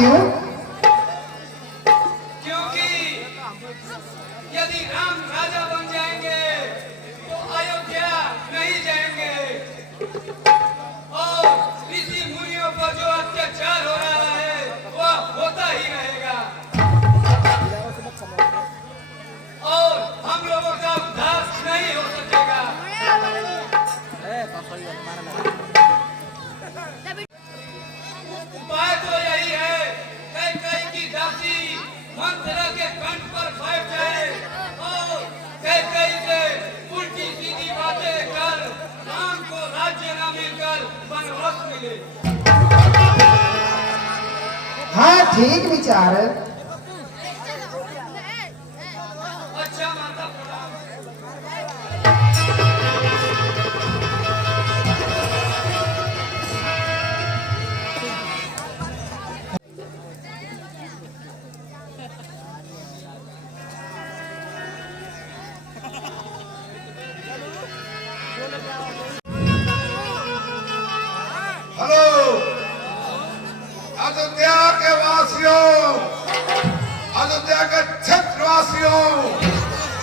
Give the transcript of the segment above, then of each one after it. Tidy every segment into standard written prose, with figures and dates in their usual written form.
क्यों? क्योंकि यदि राम राजा बन जाएंगे तो अयोध्या नहीं जाएंगे और ऋषि मुनियों पर जो अत्याचार हो रहा है वह होता ही रहेगा और हम लोगों का उद्धार नहीं हो सकेगा। उपाय तो यही है, कैकेयी की दासी मंथरा के कंठ पर बैठ जाए और कैकेयी से उल्टी सीधी बातें कर राम को राज्य न मिलकर वनवास मिले। हाँ ठीक विचार। अच्छा माता प्रणाम। हेलो अयोध्या के वासियों, अयोध्या के क्षेत्रवासियों,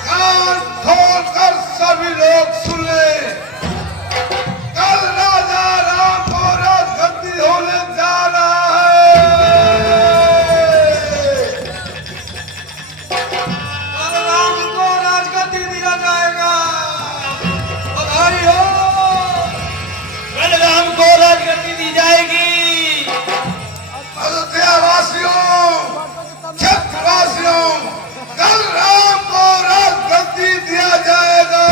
कान खोलकर सभी लोग सुन ले। कल राजा राम को राजगद्दी होने जा रहा है। कल राम को राजगद्दी दिया जाएगा। बधाई हो। कल राम को राजगद्दी दी जाएगी। अयोध्या वासियों, क्षेत्रवासियों, कल राम को राजगद्दी दिया जाएगा।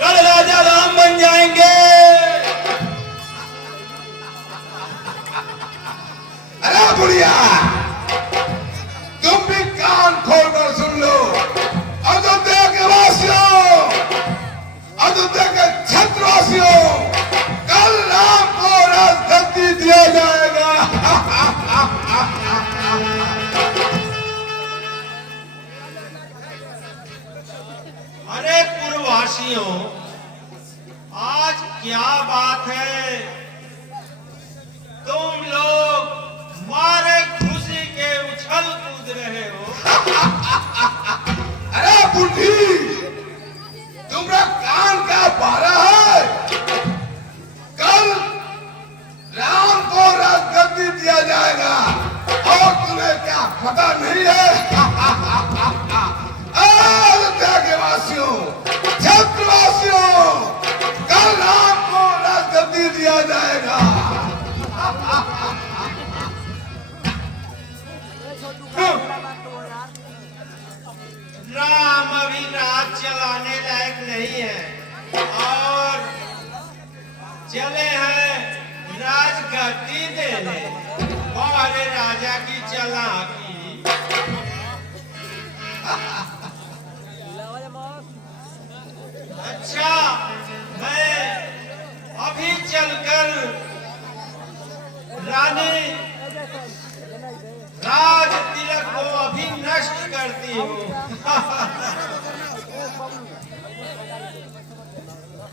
कल राजा राम बन जाएंगे। अरे बुढ़िया, तुम भी कान खोलकर सुन लो। अयोध्या के वासियों, अयोध्या के क्षेत्रवासियों, कल राम को राजगद्दी दिया जाएगा। अरे पूर्ववासियों, आज क्या बात है? तुम लोग मारे खुशी के उछल कूद रहे हो। अरे बुढ़ी, तुम्हारा कान क्या पारा है? कल राम को राजगद्दी दिया जाएगा और तुम्हें क्या पता नहीं है? अयोध्या के वासियों, क्षेत्रवासियों, कल राम को राजगद्दी दिया जाएगा। राम अभी राज चलाने लायक नहीं है और चले हैं राजगद्दी देने। हमारे राजा की चालाकी। अच्छा, मैं अभी चलकर रानी राज तिलक को अभी नष्ट करती हूँ।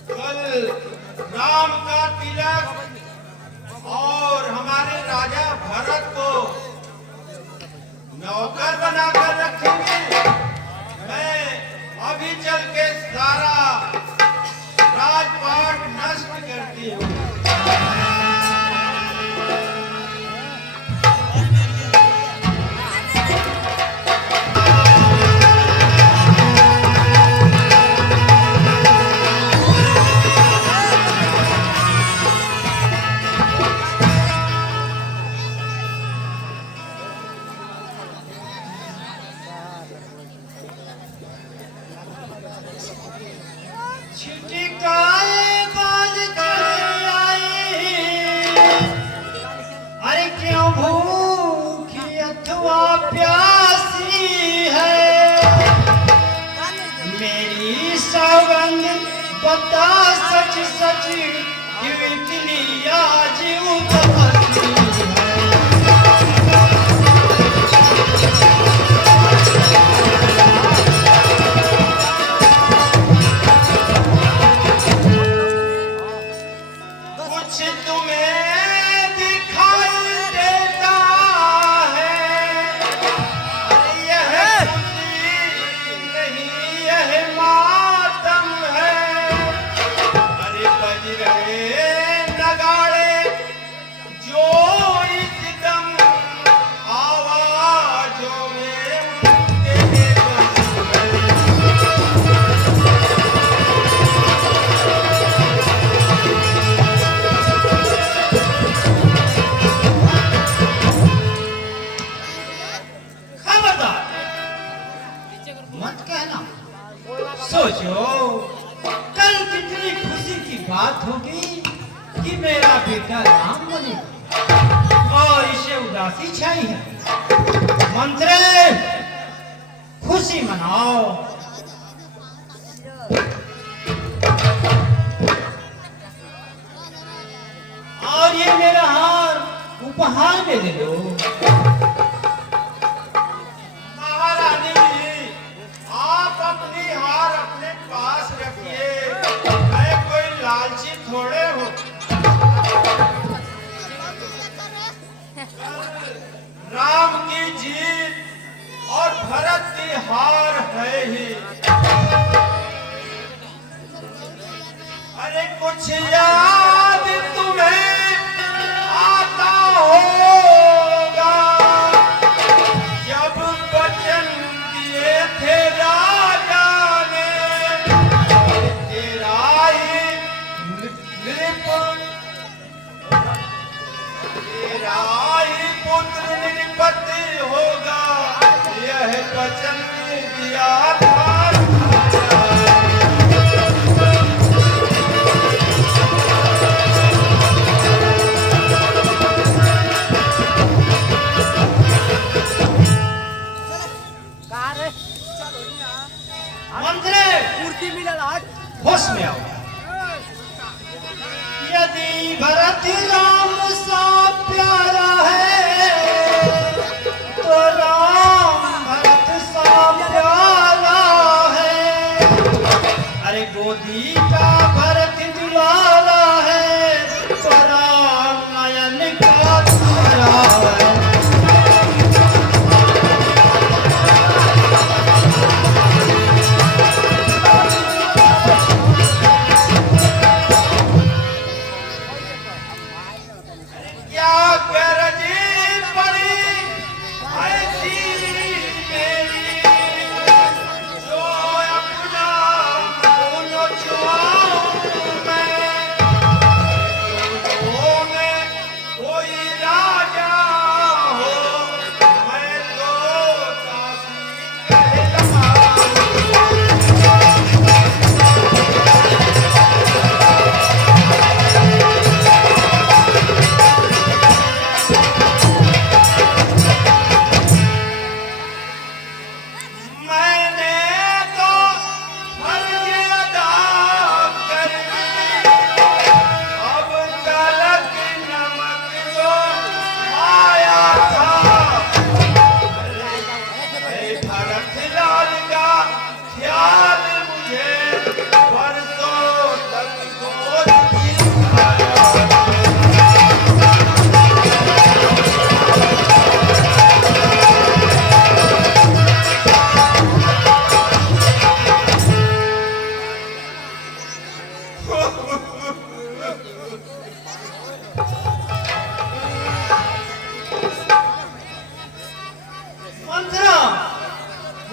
कल राम का तिलक और हमारे राजा भरत को नौकर बनाकर रखेंगे। मैं अभी चल के सारा राजपाट नष्ट करती हूँ। छिटकाए बाल चले आई। अरे क्यों भूखी अथवा प्यासी है? मेरी सौगंध बता सच सच क्यों इतनी आज उदासी है? मत कहना। सोचो कल कितनी खुशी की बात होगी कि मेरा बेटा राम बनेगा और इसे उदासी छाई है। मंत्री खुशी मनाओ। और ये मेरा हार उपहार में दे दो। महारानी जी, आप अपनी हार अपने पास रखिए, मैं कोई लालची थोड़े हूँ। राम की जीत और भरत की हार है ही। अरे कुछ याद तुम्हें आता होगा जब वचन दिए थे राजा ने, तेरा ही पुत्र निपति होगा, यह वचन दिया था। मंत्री होश में आओ। यदि भरत राम सा प्यारा है तो राम भरत सा प्यारा है। अरे गोदी का भरत दुलारा है तो राम नयन का तारा है।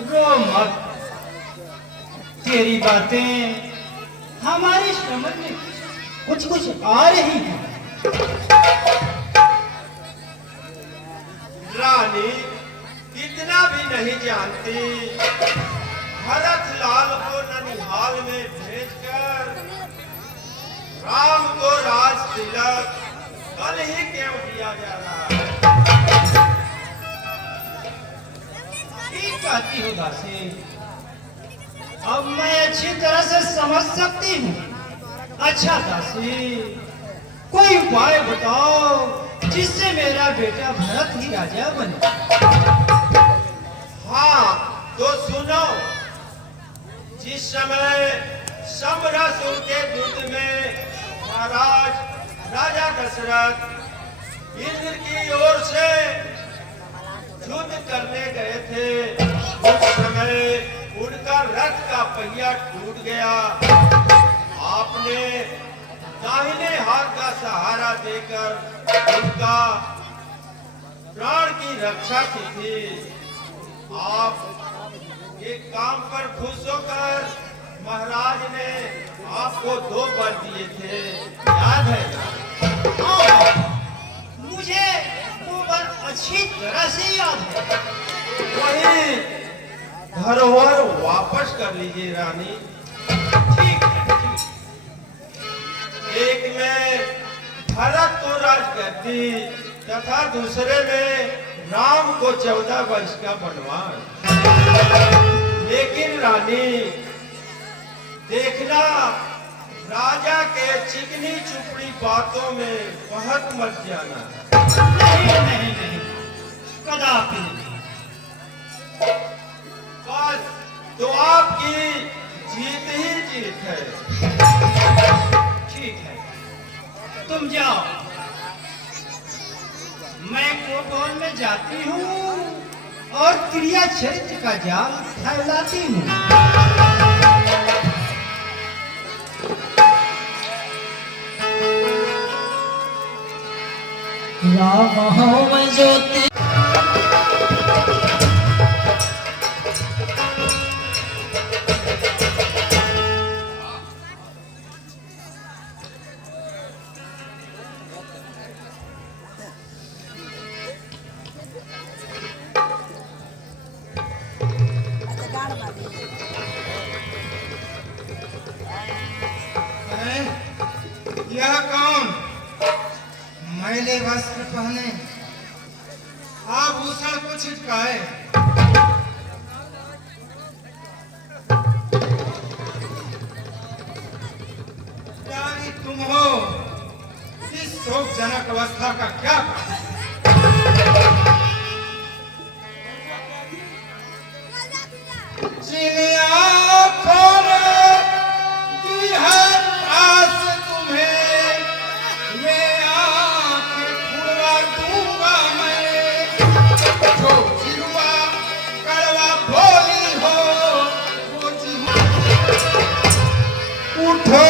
रो मत, तेरी बातें हमारी समझ में कुछ कुछ आ रही है। रानी इतना भी नहीं जानती, भरत लाल को ननिहाल में भेजकर राम को राज तिलक कल ही क्यों दिया जा रहा है। ठीक कहती हो दासी, अब मैं अच्छी तरह से समझ सकती हूँ। अच्छा दासी, कोई उपाय बताओ जिससे मेरा बेटा भरत ही राजा बने। हाँ तो सुनो, जिस समय समरासुर के युद्ध में महाराज राजा दशरथ इंद्र की ओर से युद्ध करने गए थे, उस समय उनका रथ का पहिया टूट गया। आपने दाहिने हाथ का सहारा देकर उनका प्राण की रक्षा की थी। आप एक काम पर खुश होकर महाराज ने आपको 2 वर दिए थे, याद है? मुझे वो बात अच्छी तरह से याद है। वही धरोहर वापस कर लीजिए रानी। ठीक है, ठीक। एक में भरत को राजगद्दी तथा दूसरे में राम को 14 वर्ष का वनवास। लेकिन रानी देखना, राजा के चिकनी चुपड़ी बातों में बहक मत जाना। नहीं नहीं नहीं, कदापि नहीं। बस तो आपकी जीत ही जीत है। ठीक है, तुम जाओ, मैं कोपवन में जाती हूँ और क्रिया चरित्र का जाल फैलाती हूँ। राम हम ज्योति यह कौन मैले वस्त्र पहने आभूषण को छिटकाए? यानी तुम हो? इस शोकजनक अवस्था का क्या कारण? जिन आँखों ने दी है आस तुम्हें, मैं आँखें खुलवा दूंगा मैं। जो जिहुआ कड़वा बोली हो, वो जिहुआ उठो,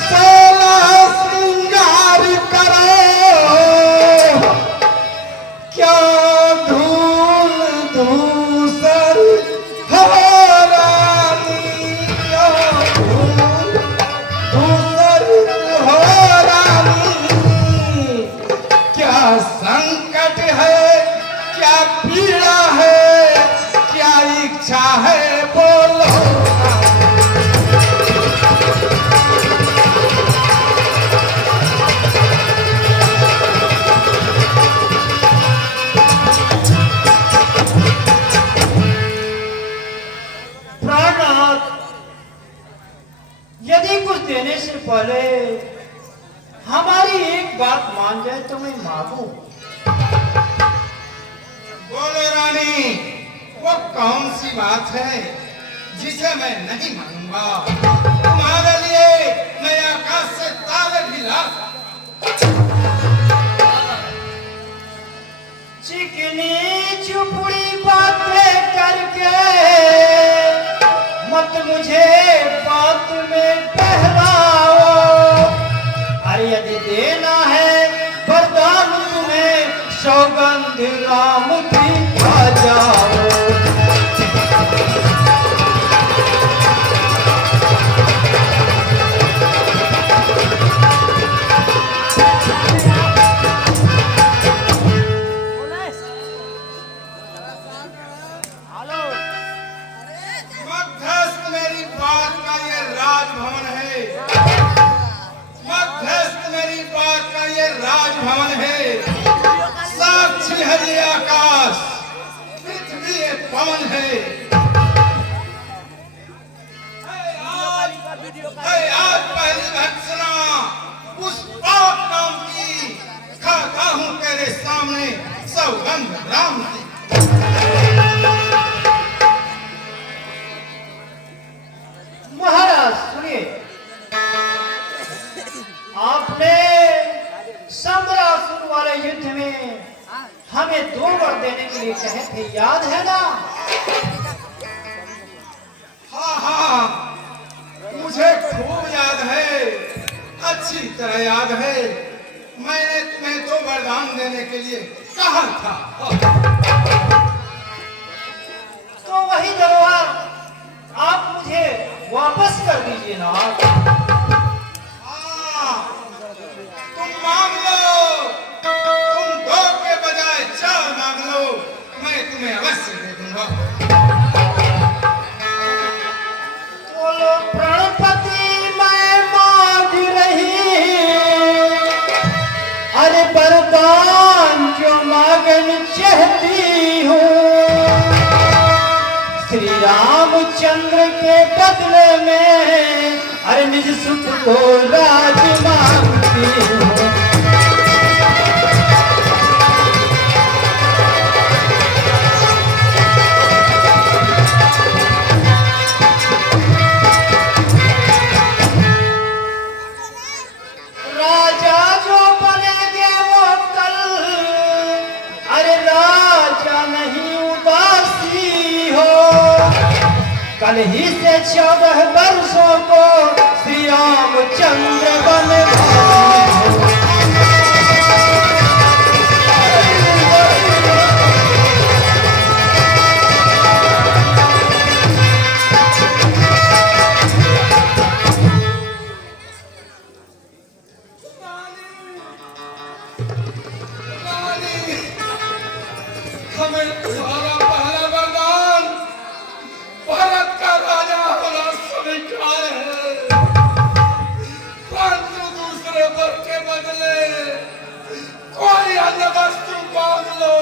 सोला श्रृंगार करो, क्या धूल धूसर हो रानी, क्या धूल धूसर हो रानी। क्या संकट है, क्या पीड़ा है, क्या इच्छा है, बोलो। प्राणनाथ, यदि कुछ देने से पहले हमारी एक बात मान जाए तो मैं मांगू। बोलो रानी, वो कौन सी बात है जिसे मैं नहीं मानूंगा? तुम्हारे लिए मैं आकाश से तारे भी ला सकता। चिकनी चुपड़ी बातें करके मत मुझे बात में बहलाओ। अरे यदि देना है वरदान तुम्हें, सौगंध राम की खा जाओ। मध्यस्थ मेरी बात का ये राजभवन है। मध्यस्थ मेरी बात का ये राजभवन है। साक्षी है ये आकाश, पृथ्वी ये पवन है। आज पहली भर्त्सना उस पाप काम की खाता हूँ तेरे सामने, सौगंध राम की। महाराज सुनिए, आपने सम्रासुर वाले युद्ध में हमें 2 वर देने के लिए कहे थे, याद है ना? हाँ हाँ, मुझे खूब याद है, अच्छी तरह याद है। मैंने तुम्हें 2 वरदान देने के लिए कहा था। तो वही धरोहर आप मुझे वापस कर दीजिए ना। हाँ, तुम मांग लो, तुम 2 के बजाय 4 मांग लो, मैं तुम्हें अवश्य दे दूंगा। बोलो प्रणपति मैं मांग रही, अरे वरदान जो मांगन चाहती हूँ, श्री रामचंद्र के बदले में अरे निज सुख को राज मांगती हूँ। राजा जो बनेंगे वो कल, अरे राजा नहीं उदासी हो, कल ही से 14 वर्षों को श्री रामचंद्र बनवासी हो। रानी, हमें तुम्हारा पहला वरदान भारत का राजा होना स्वीकार है, परंतु दूसरे वर के बदले कोई अन्य वस्तु मांग लो।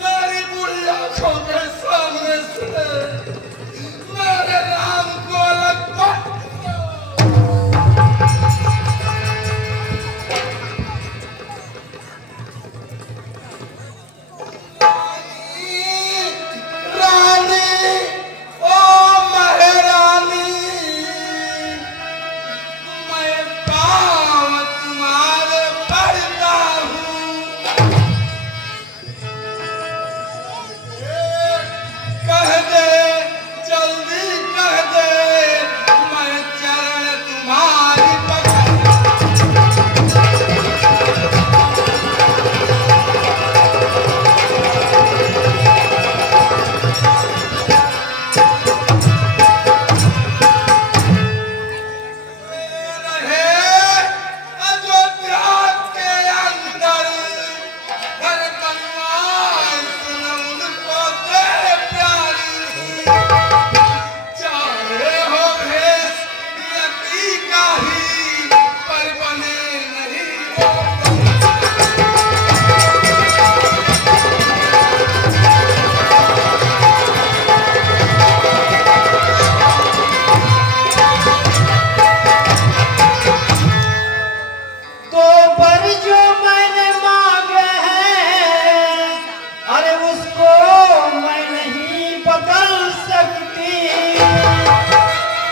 मेरी बुरी आंखों के सामने से मेरे राम को अलग मत करो। रानी, ओ महारानी, मैं पाँव तुम्हारे पड़ता हूँ। कह दे, जल्दी कह दे, मैं चरण तुम्हारी पकड़।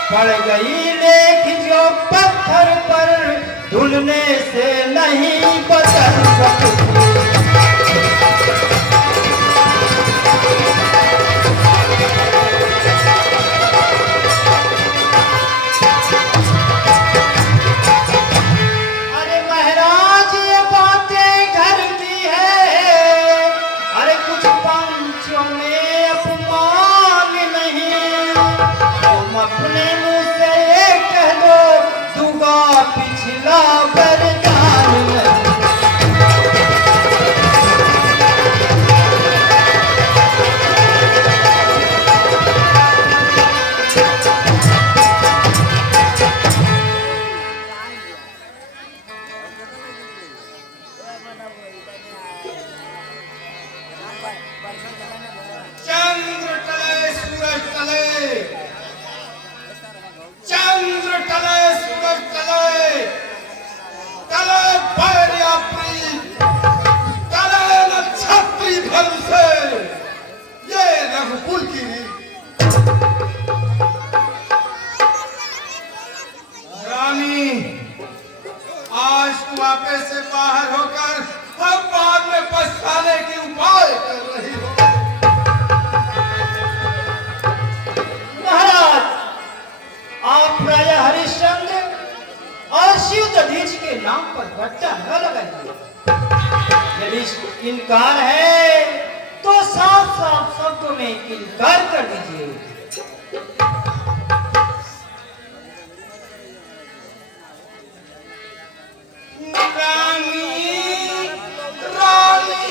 पड़ गई लेख जो पत्थर पर धुलने से नहीं बदल सकती। अरे महाराज ये बातें घर की है, अरे कुछ पंचों में अपमान नहीं, तुम अपने मुंह से ये कह दो दूंगा पिछला वरदान नहीं। चंद्र टले सूरज टले, चंद्र टले सूरज टले, टले पैर या प्रीत, टले नक्षत्री धर्म से, ये रघुकुल की रीत। रानी, आज तुम आपे से बाहर होकर हर बाद में पछताने की उपाय कर रही हो। महाराज, आप राजा हरिश्चंद्र और शिव दधीच के नाम पर बट्टा न लगाइए। यदि इनकार है तो साफ साफ शब्दों में इनकार कर दीजिए। रानी, रानी,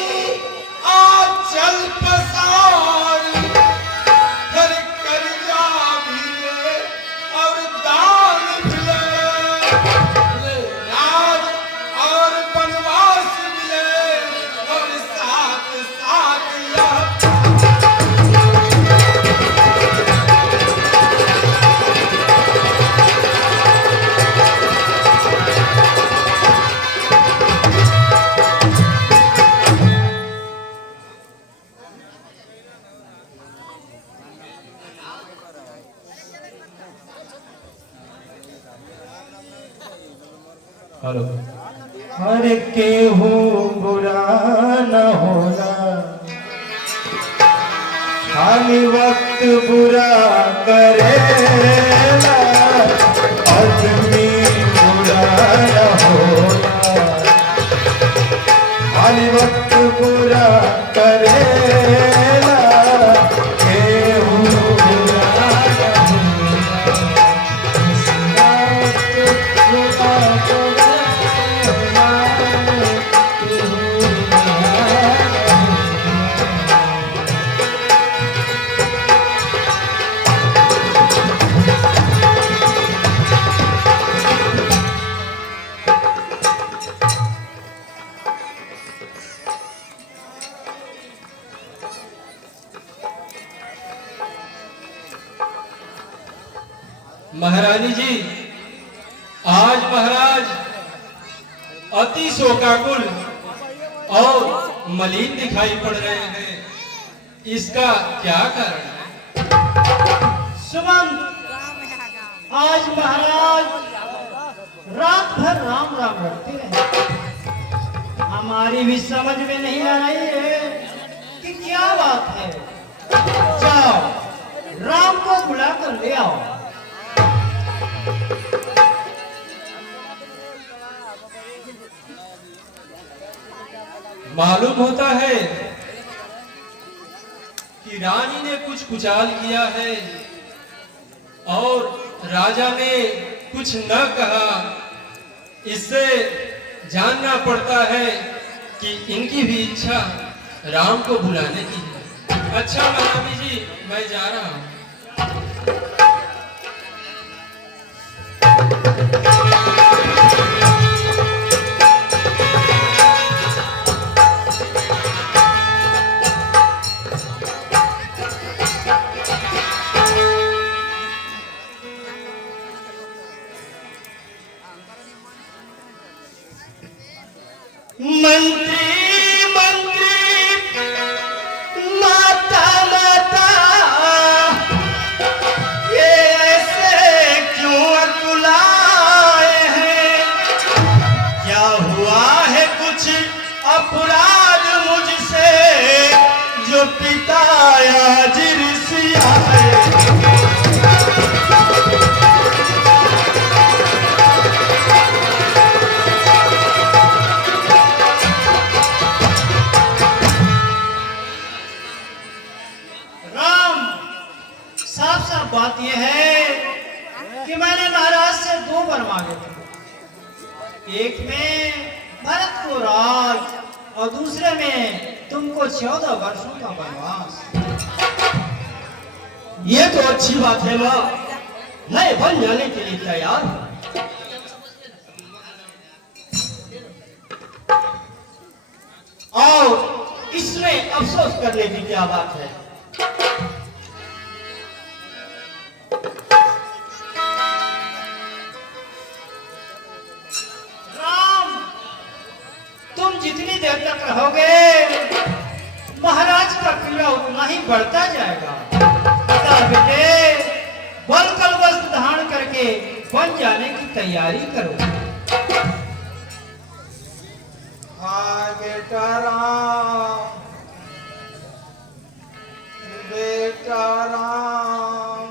हेलो। अरे केहू बुरा न होला, खाली वक्त बुरा करेला, आदमी बुरा न होला, खाली वक्त बुरा करेला, केहू बुरा न होला, इस वक्त बुरा करेला, केहू बुरा न महारानी जी, आज महाराज अति शोकाकुल और मलिन दिखाई पड़ रहे हैं, इसका क्या कारण है? सुमंत, आज महाराज रात भर राम राम रटते रहे। हमारी भी समझ में नहीं आ रही है कि क्या बात है। जाओ, राम को बुला कर ले आओ। मालूम होता है कि रानी ने कुछ कुचाल किया है और राजा ने कुछ न कहा। इससे जानना पड़ता है कि इनकी भी इच्छा राम को बुलाने की है। अच्छा महारानी जी, मैं जा रहा हूँ। मंत्री मंत्री, माता माता, ये ऐसे क्यों अकुलाए हैं? क्या हुआ है कुछ अपराध मुझसे, जो पिता आज रिसियाए? बात यह है कि मैंने महाराज से 2 वर मांगे थे। एक में भरत को राज और दूसरे में तुमको 14 वर्षों का वनवास। ये तो अच्छी बात है माँ, मैं बन जाने के लिए तैयार हूँ। और इसमें अफसोस करने की क्या बात है? जितनी देर तक रहोगे महाराज का क्रिया उतना ही बढ़ता जाएगा। बेटे, बल कल वस्त्र धारण करके बन जाने की तैयारी करो। हाँ बेटा राम, बेटा राम,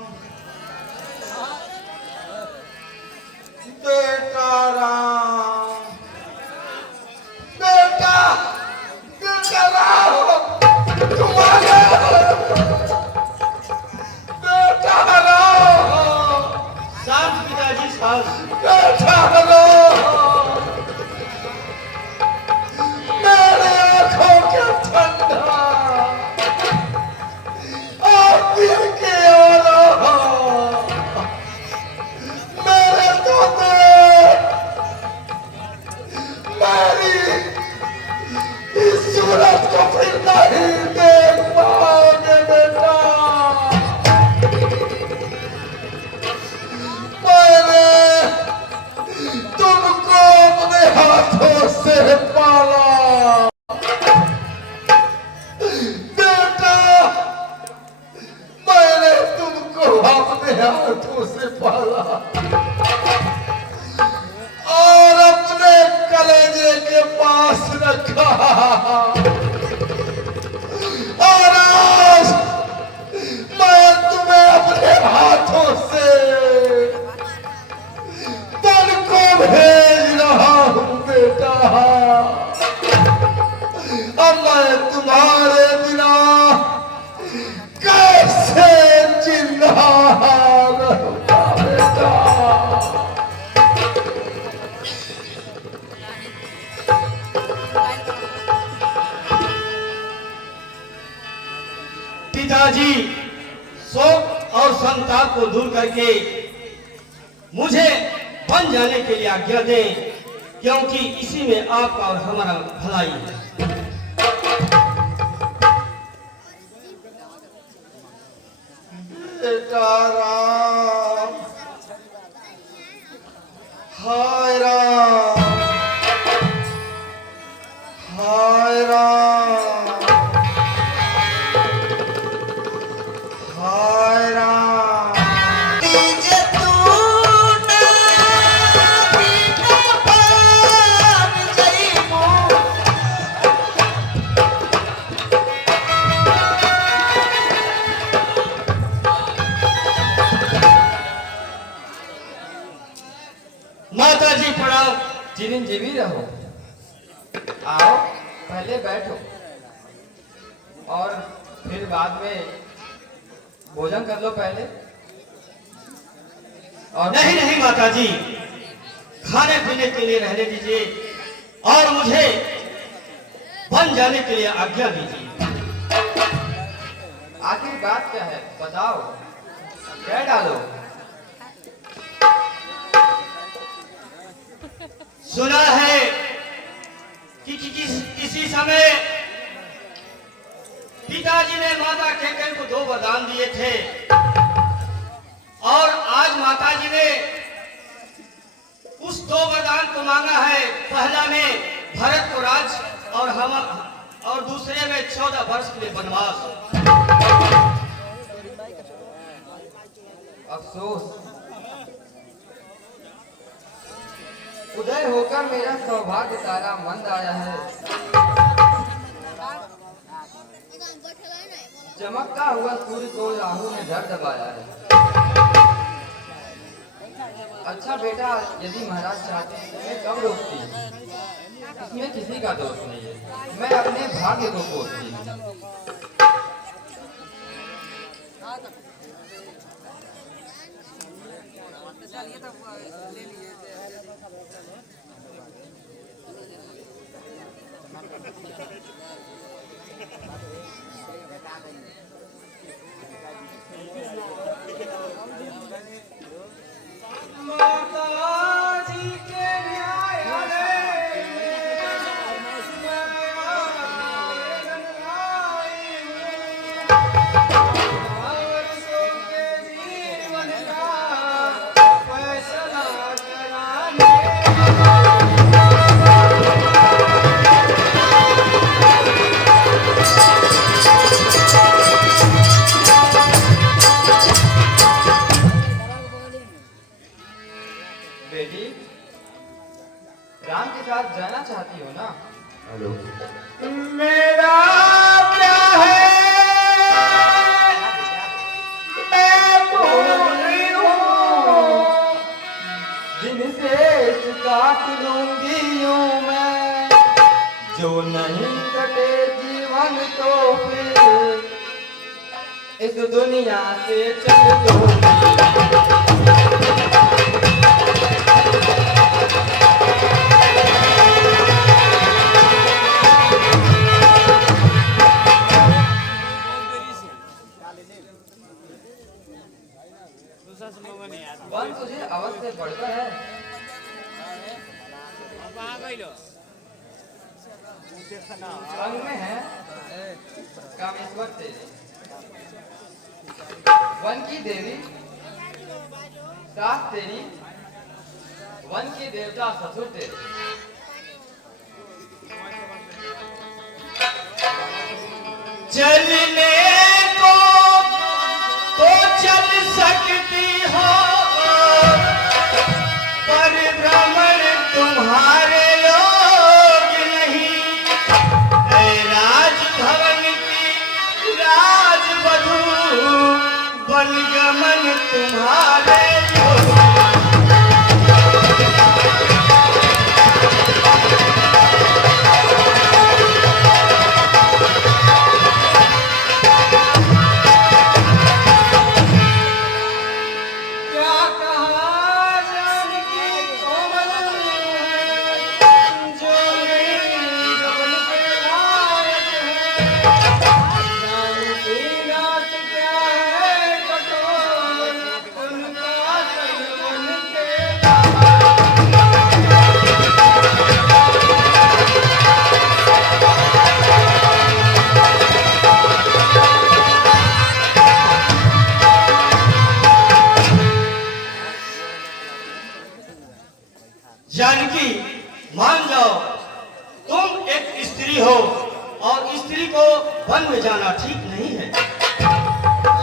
बेटा राम, बेटा, बेटा राम, तुम आ गए, बेटा राम, साथ पिताजी साथ, बेटा राम, मेरे आंखों के ठंडा, आप दिल के वाला, मेरे तोते, मेरी इस सूरत को फिर नहीं देख पाओगे बेटा। मैंने तुमको अपने हाथों से पाला बेटा, मैंने तुमको अपने हाथों से पाला और अपने कहा और आज मैं तुम्हें अपने हाथों से बन को भेज रहा हूं बेटा। अब मैं तुम्हारे बिना कैसे जिंदा रहूंगा बेटा। पिताजी, शोक और संताप को दूर करके मुझे बन जाने के लिए आज्ञा दें, क्योंकि इसी में आपका और हमारा भलाई है। बेटा राम, हाय राम, हाय राम, हाय राम। डीजे टूटा बिना पार जइबो। माता जी प्रणाम। चिरंजीवी रहो। आओ पहले बैठो और फिर बाद में भोजन कर लो पहले। और नहीं नहीं माता जी, खाने पीने के लिए रहने दीजिए और मुझे बन जाने के लिए आज्ञा दीजिए। आखिर बात क्या है बताओ, क्या डालो? सुना है कि किसी समय पिताजी ने माता कैकेयी को 2 वरदान दिए थे और आज माता जी ने उस 2 वरदान को मांगा है। पहला में भरत को राज और दूसरे में 14 वर्ष के लिए वनवास। अफसोस, उदय होकर मेरा सौभाग्य तारा मंद आया है। चमकता हुआ सूर्य को राहु ने धर दबाया है। अच्छा बेटा, यदि महाराज चाहते हैं तो मैं कब रोकती हूँ, इसमें किसी का दोष नहीं है। मैं अपने भाग्य को कोसती हूँ। बेटी, राम के साथ जाना चाहती हो ना? हेलो, मेरा क्या है, मैं भूली हूँ। दिन से काट लूंगी यूं मैं, जो नहीं कटे जीवन तो फिर इस दुनिया से चल दूंगी। वन तुझे अवश्य से बढ़कर है। अंग में है कामेश्वर तेरे, वन की देवी सास तेरी, वन के देवता ससुर तेरे। चलने को तो चल सकती हो, पर भ्रमण तुम्हारे योग नहीं। मन तुम्हारे हो। क्या कहा जानकी कोमल जो मेरी गगन के लायक है। जानकी रात क्या है कठोर, उनका तन मन के जानकी मान जाओ, तुम एक स्त्री हो और स्त्री को वन में जाना ठीक नहीं है।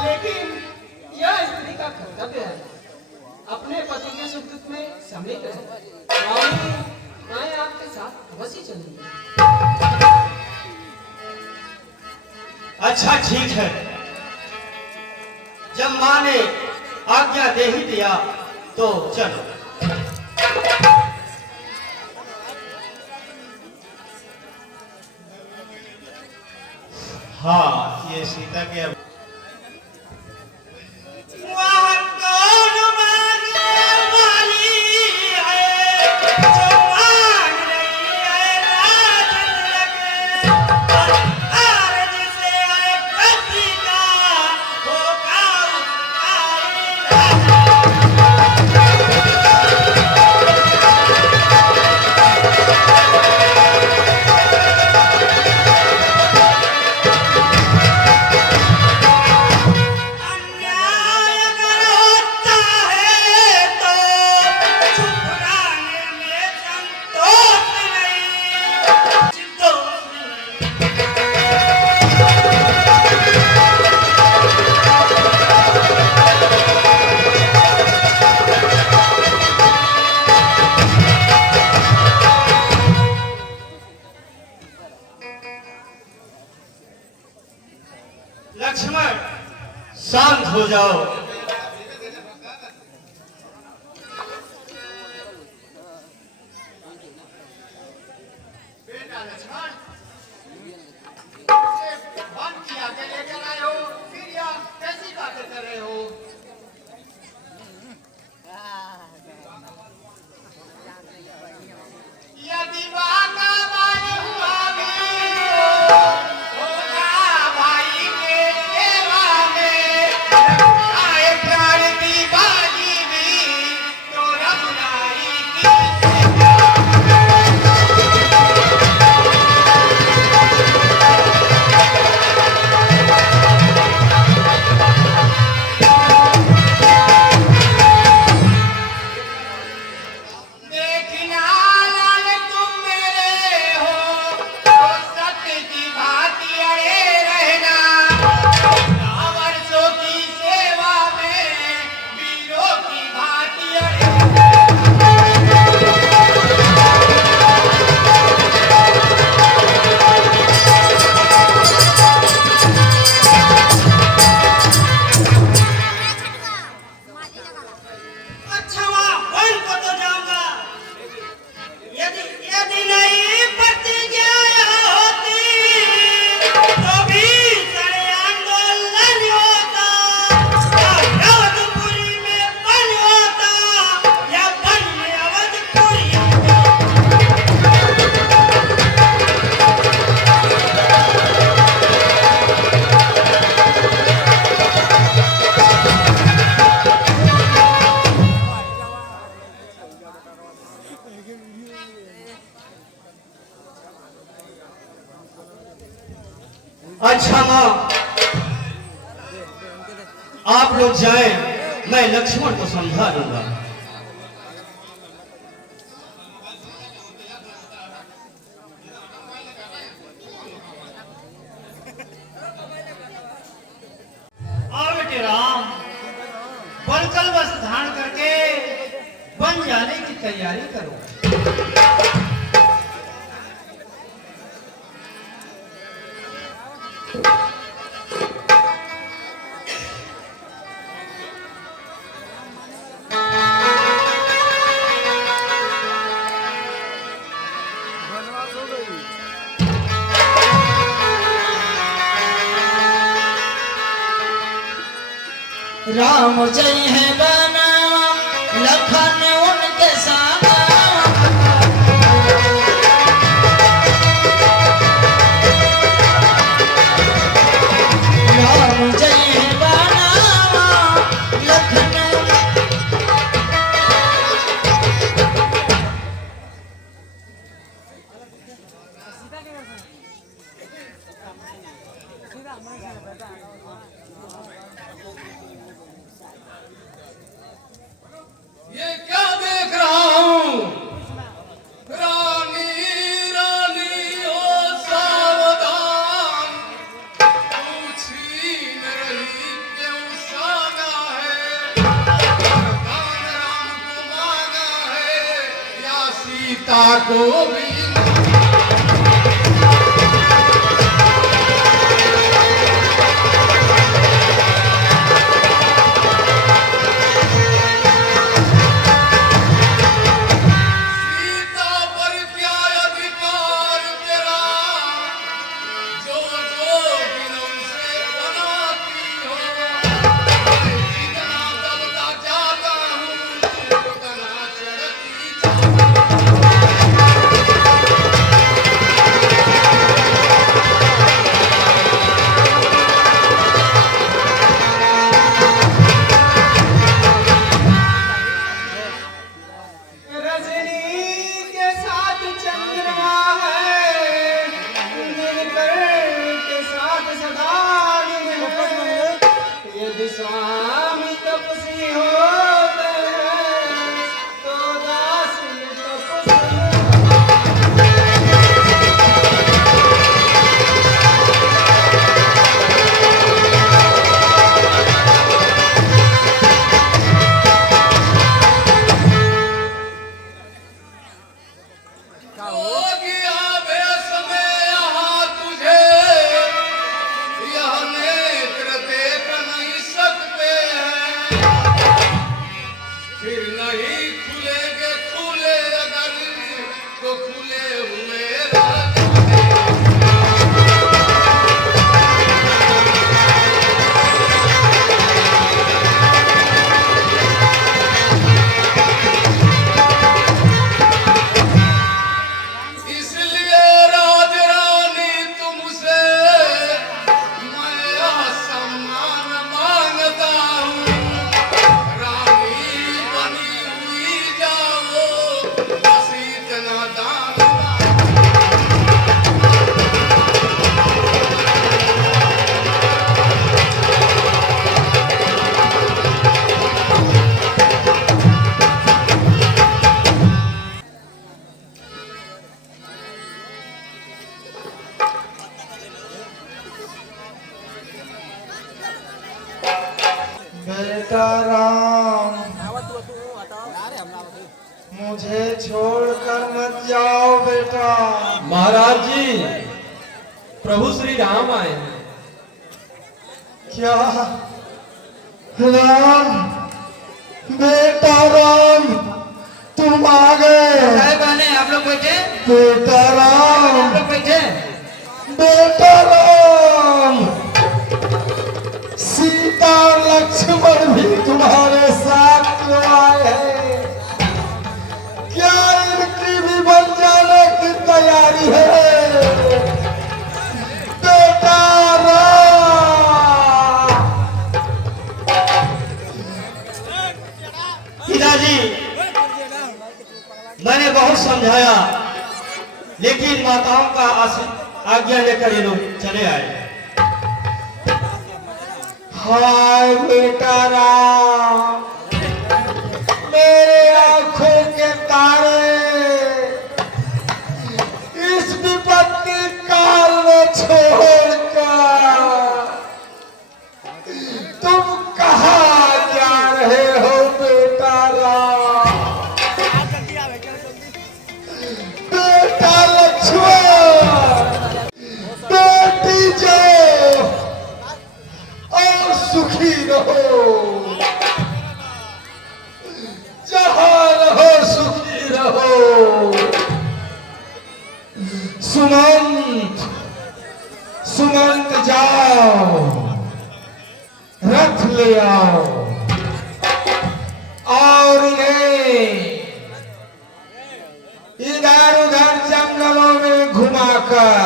लेकिन यह स्त्री का कर्तव्य है अपने पति के सुख दुख में सम्मिलित रहे। स्वामी, मैं आपके साथ अवश्य चलूंगी। अच्छा ठीक है, जब माँ ने आज्ञा दे ही दिया तो चलो। हाँ, ये सीता के अब वहाँ कौन मांगने वाली है, जो मांग रही है राजन लगे। और जिसे आए कसी का होगा अन्याय अगर होता है तो छुपराने में संतोष नहीं, संतोष नहीं। लक्ष्मण शांत हो जाओ। बेटा लक्ष्मण, भगवान की आज्ञा लेकर आए हो, फिर यह कैसी बातें कर रहे हो? यदि वादा माने हुआ भी होगा भाई के सेवा में, आए प्राण की बाजी भी तो रघुराई की देखना लाल तुम मेरे हो, तो सत्य की भांति अड़े रहना। वर्षों की सेवा में वीरों की भांति अड़े अच्छा वहाँ वन को तो जाऊंगा, यदि यदि नहीं प्रतिज्ञा होती तो भी सड़े आंदोलन होता, या अवधपुरी में वन होता या वन में अवधपुरी होता। अच्छा माँ, आप लोग जाएं, मैं लक्ष्मण को समझा दूंगा। आओ बेटे राम, बलकल वस्त्र धारण करके बन जाने की तैयारी करो। राम जय है बना लखन उनके साथ राम जय है बना लखन ये क्या देख रहा हूँ? रानी रानी हो सावधान, पूछी न रही क्यों सागा है, वरदान राम को मांगा है या सीता को भी सीता पर क्या अधिकार तेरा, जो जो बिनम से बनाती हो, मैं जितना दबता जाता हूँ उतना चढ़ती जाती रजनी के साथ चंद्रमा है, दिनकर के साथ सदा दिन है। यदि स्वामी तपस्वी होते हैं तो दास तपस्वी हो गया बेस में यहाँ तुझे, यह नेत्र देख नहीं सकते हैं, फिर नहीं खुलेंगे खुले अगर तो खुले हुए रह जाएंगे। इसलिए राज रानी तुमसे मैं सम्मान मांगता हूँ, रानी बनी हुई जाओ बस इतना दान बेटा राम, मुझे छोड़कर मत जाओ बेटा। महाराज जी, प्रभु श्री राम आए हैं। क्या राम, बेटा राम, तुम आ गए। बहने आप लोग बैठे बेटा राम, आप लोग बैठे बेटा राम, सीता लक्ष्मण भी तुम्हारे साथ क्यों आए हैं? क्या इनकी भी बन जाने की तैयारी है? बेटा राम, पिताजी, मैंने बहुत समझाया लेकिन माताओं का आज्ञा लेकर ये लोग चले आए। हाय बेटा राम, मेरे आंखों के तारे इस विपत्ति काल में छोड़कर तुम कहाँ जा रहे हो बेटा राम? बेटा लक्ष्मण, बेटी जो और सुखी रहो, जहाँ रहो सुखी रहो। सुमंत, सुमंत जाओ, रथ ले आओ और इन्हें इधर उधर जंगलों में घुमाकर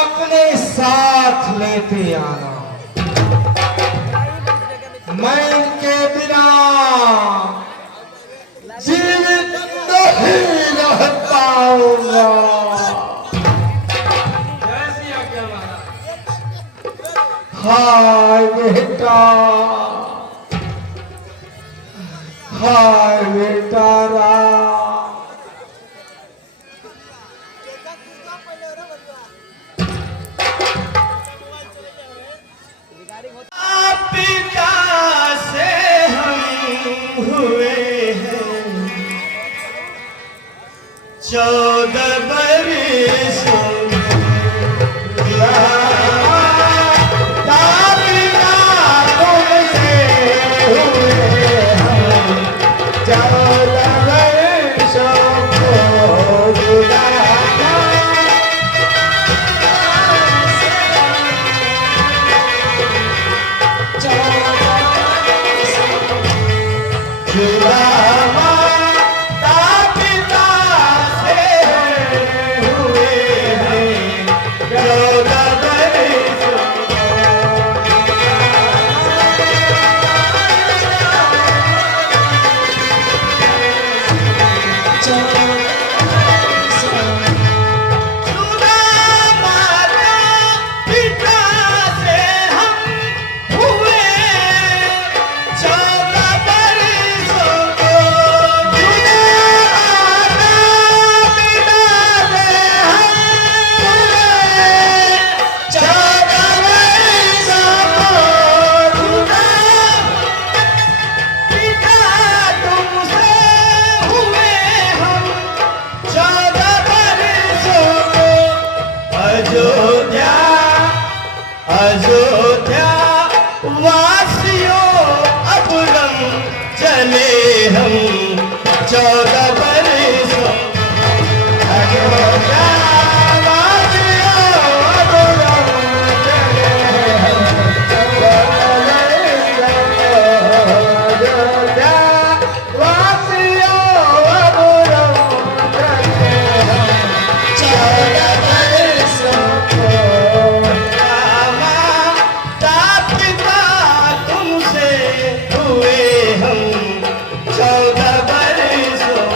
अपने साथ लेते आना। मैं इनके बिना जीवित नहीं रह पाऊंगा। जैसी आज्ञा महाराज। हाय बेटा, हाय बेटा राम। पिता से हम हुए हैं 14 बरसों अयोध्या वासियों अब रंग चले हम 14 बरसों। अयोध्या वासियों अब रंग चले हम 14 बरसों। अयोध्या वासियों अब रंग चले हम 14 बरसों। हुए हम 14 बरसों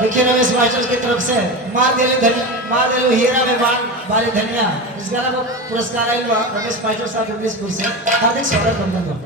देखिए रमेश मास्टर की तरफ से मार देलो हीरा में बारे धनिया इस गाना को पुरस्कार आयल बा रमेश मास्टर साहब इंग्लिशपुर से हार्दिक स्वागत वंदन बा।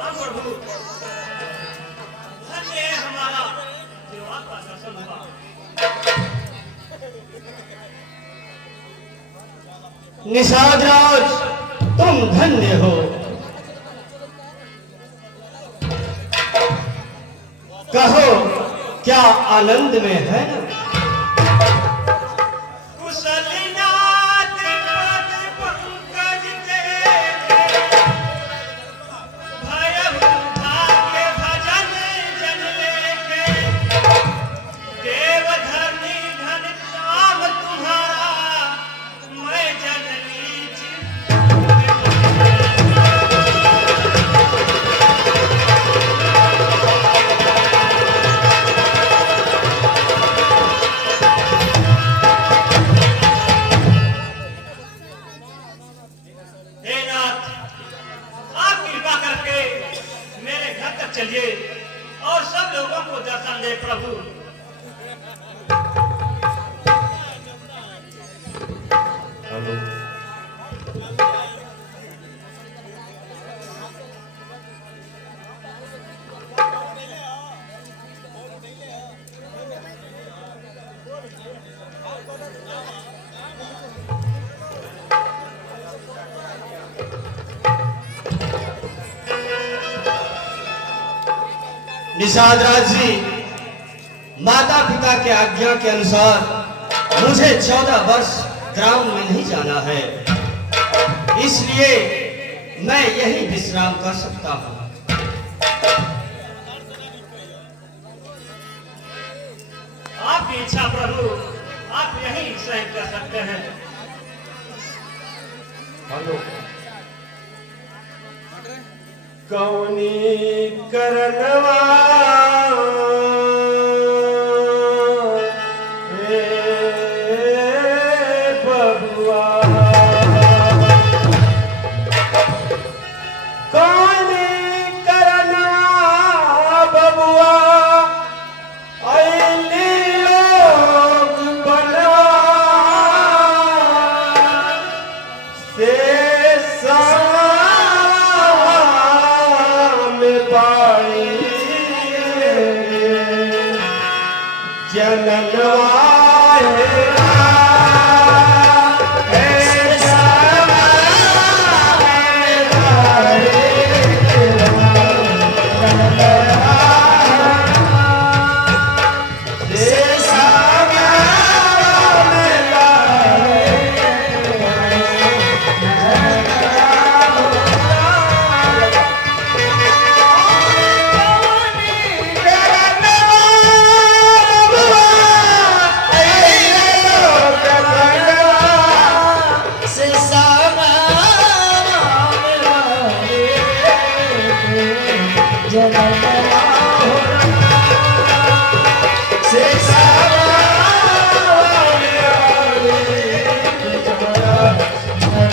राम प्रभु धन्य है हमारा जो आपका दर्शन हुआ। निषाद राज तुम धन्य हो। कहो क्या आनंद में है ना। कुशलनाथ पद पंकज देखे, भयहु भाग्य भजन जन लेखे। देव धरनी धन काम तुम्हारा, मैं जननी हे नाथ, आप कृपा करके मेरे घर तक चलिए और सब लोगों को दर्शन दे प्रभु। निषाद राज जी, माता पिता के आज्ञा के अनुसार मुझे 14 वर्ष ग्राम में नहीं जाना है, इसलिए मैं यही विश्राम कर सकता हूँ। आपकी इच्छा प्रभु, आप यही सहन कर सकते हैं। कौनी करनवा ए बबुआ, कौनी करनवा बबुआ, ऐली लोग बनवा से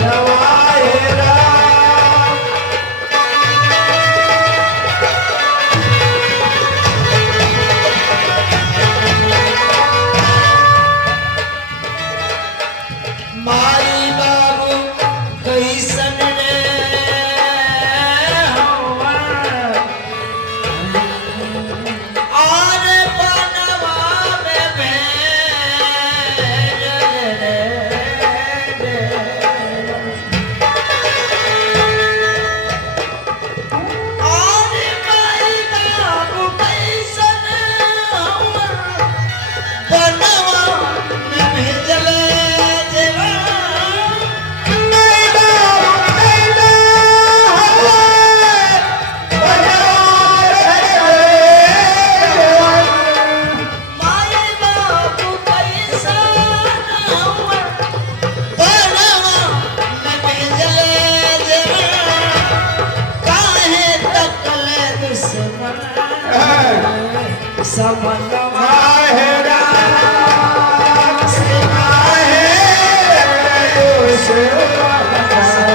नवाए समनवा काहे राम से काहे दुश्मन काहे राम से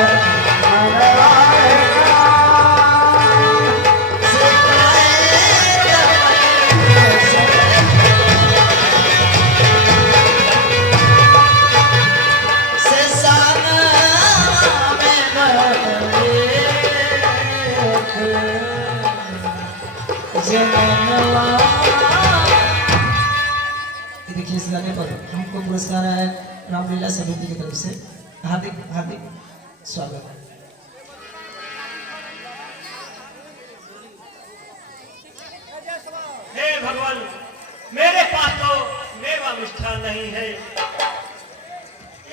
देखिए इस गाने पर हमको पुरस्कार है रामलीला समिति की तरफ से। हार्दिक हार्दिक स्वागत है। हे भगवान, मेरे पास तो मेवा मिष्ठान नहीं है।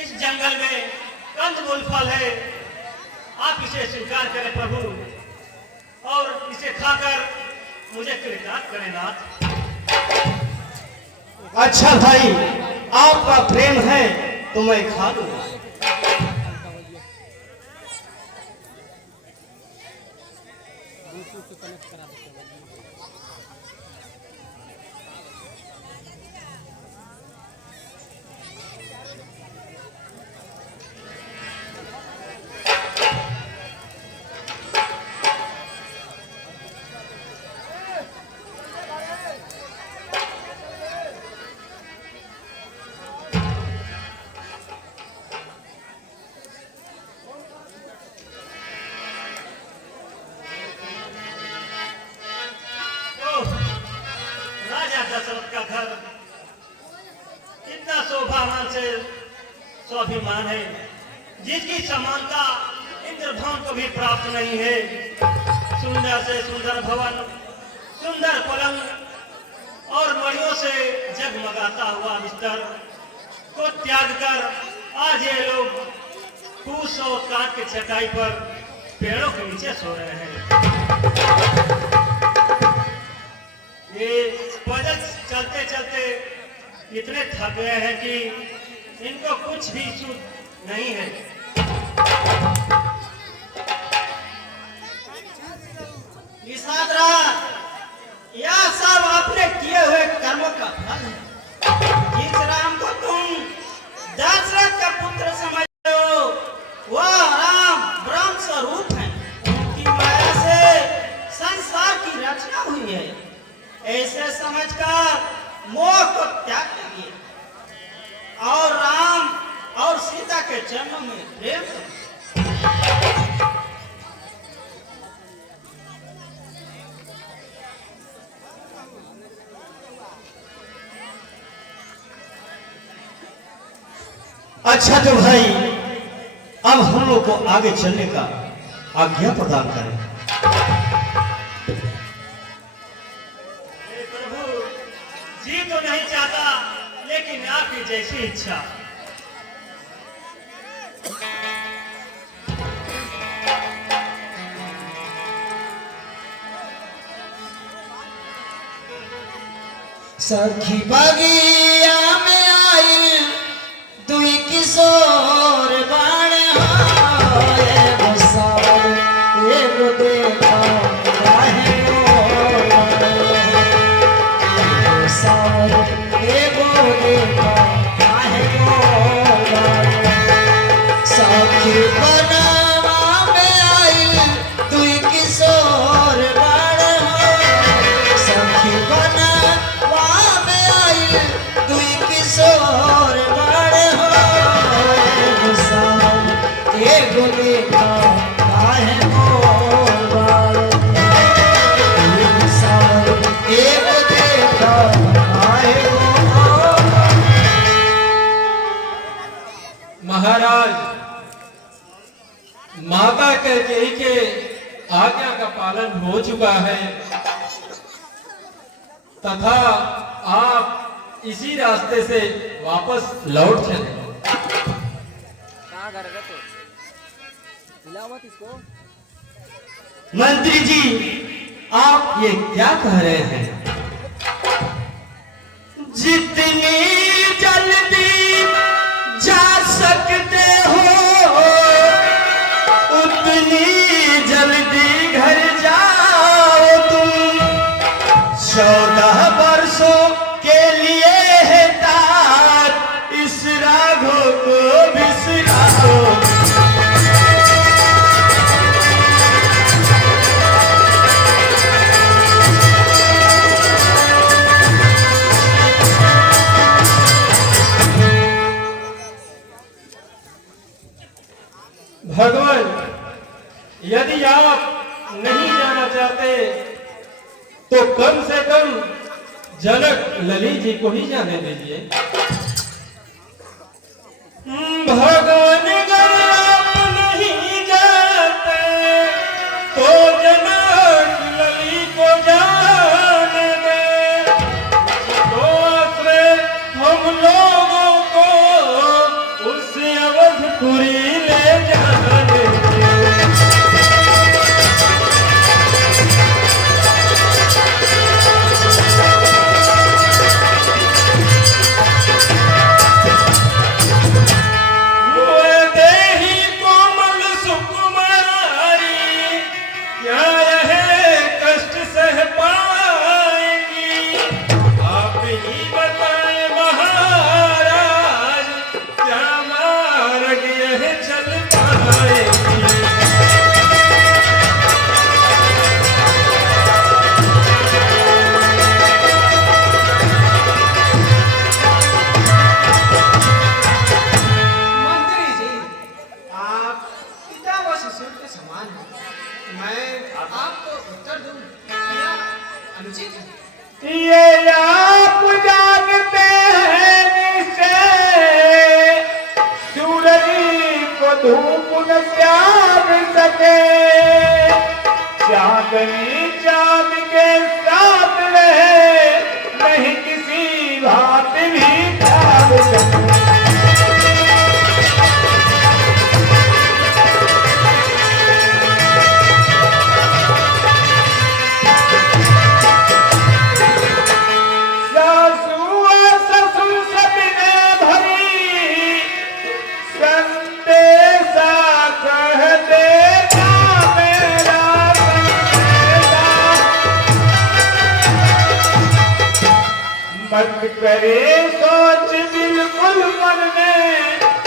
इस जंगल में कंदमूल फल है, आप इसे स्वीकार करें प्रभु, और इसे खाकर मुझे कृतार्थ करें नाथ। अच्छा भाई, आपका प्रेम है तो मैं खा लूंगा। राजा दशरथ का घर कितना शोभावान से स्वाभिमान है, जिसकी समानता इंद्रभवन को भी प्राप्त नहीं है। सुंदर से सुंदर भवन, सुंदर पलंग और मड़ियों से जगमगाता हुआ बिस्तर को त्याग कर आज ये लोग फूस और काट के चटाई पर पेड़ों के नीचे सो रहे हैं। ये पैदल चलते चलते इतने थक गए हैं कि इनको कुछ भी सुध नहीं है। यह सब आपने किए हुए कर्मों का फल है। जिस राम को तुम दशरथ का पुत्र समझते हो, वह राम ब्रह्म स्वरूप है। उनकी माया से संसार की रचना हुई है। ऐसे समझकर मोह को त्याग करिए और राम और सीता के चरणों में प्रेम करिए। अच्छा तो भाई, अब हम लोग को आगे चलने का आज्ञा प्रदान करें। हे प्रभु, जी तो नहीं चाहता, लेकिन आपकी जैसी इच्छा। सखी बगिया में आई दुई किशोर बाण हाय बसार एगो देखा काहे बसार एगो देखा काहे सखी बनवा में आई दुई किशोर बाण सखी बनवा में आई दुई किशोर बाण एगो देखा काहे एगो देखा काहे महाराज, माता कैकेयी के आज्ञा का पालन हो चुका है तथा आप इसी रास्ते से वापस लौट चले। मंत्री जी, आप ये क्या कह रहे हैं? जितनी जल्दी जा सकते हो उतनी जल्दी घर जाओ तुम। 14 वर्ष यदि आप नहीं जाना चाहते तो कम से कम जनक ललित जी को ही जाने दीजिए। भगवान अगर आप नहीं जाते तो जनक ललित को जाने दे, तो आश्रय हम लोगों को उस अवधपुरी ले जाने दे। मंत्री जी, आप पिता व शिशु के समान हैं। मैं आपको उत्तर दूं या अनुचित है? ये आप जानते हैं निश्चय, सूरज को धूप न प्यार सके, चांदनी चांद के साथ रहे, नहीं किसी बात भी प्यार सके। मत करे सोच बिल्कुल मन में,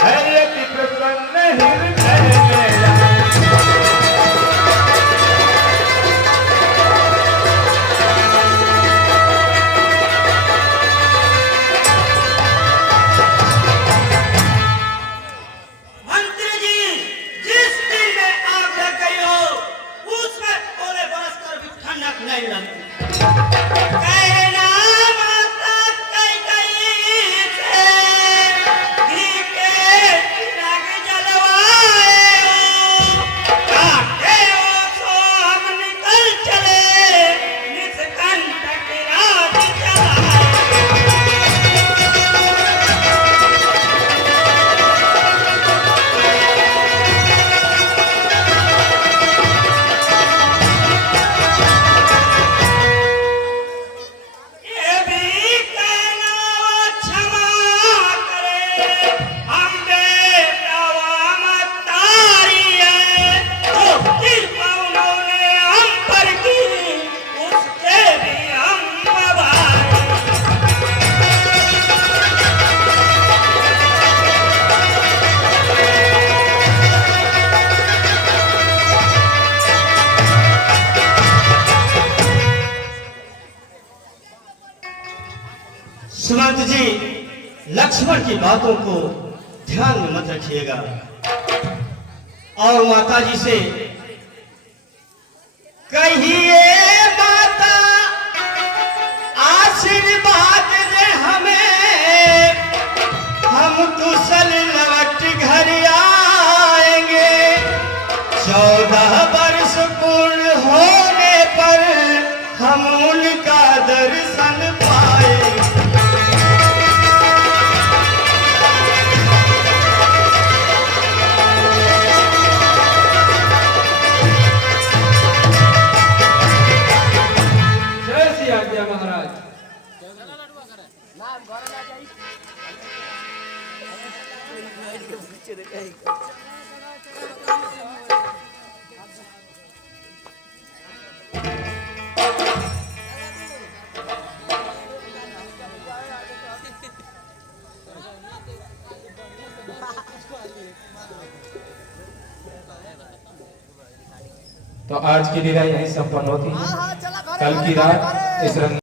है यदि प्रसन्न हृदय मेरा। मंत्री जी, जिस दिल में आग लग गई हो उसमें ओले बरस कर भी ठंडक नहीं लगती। कहना माता कई कई से घी के चिराग जलवाए हो, काटे हो तो हम निकल चले, निष्कंटक रात चलाए। ये भी कहना वो क्षमा करे, हम बेटवा मतारी है, तो कृपा उन्होंने हम पर की, उसके भी हम आभारी। सुमंत जी, लक्ष्मण की बातों को ध्यान में मत रखिएगा और माता जी से कहिए, माता आशीर्वाद दे हमें, हम कुशल लौट घर आएंगे। 14 वर्ष पूर्ण होने पर हम उनका दर्शन पाएंगे। जय श्री आज्ञा महाराज। तो आज की लीला यहीं संपन्न होती है। कल की रात इस रंग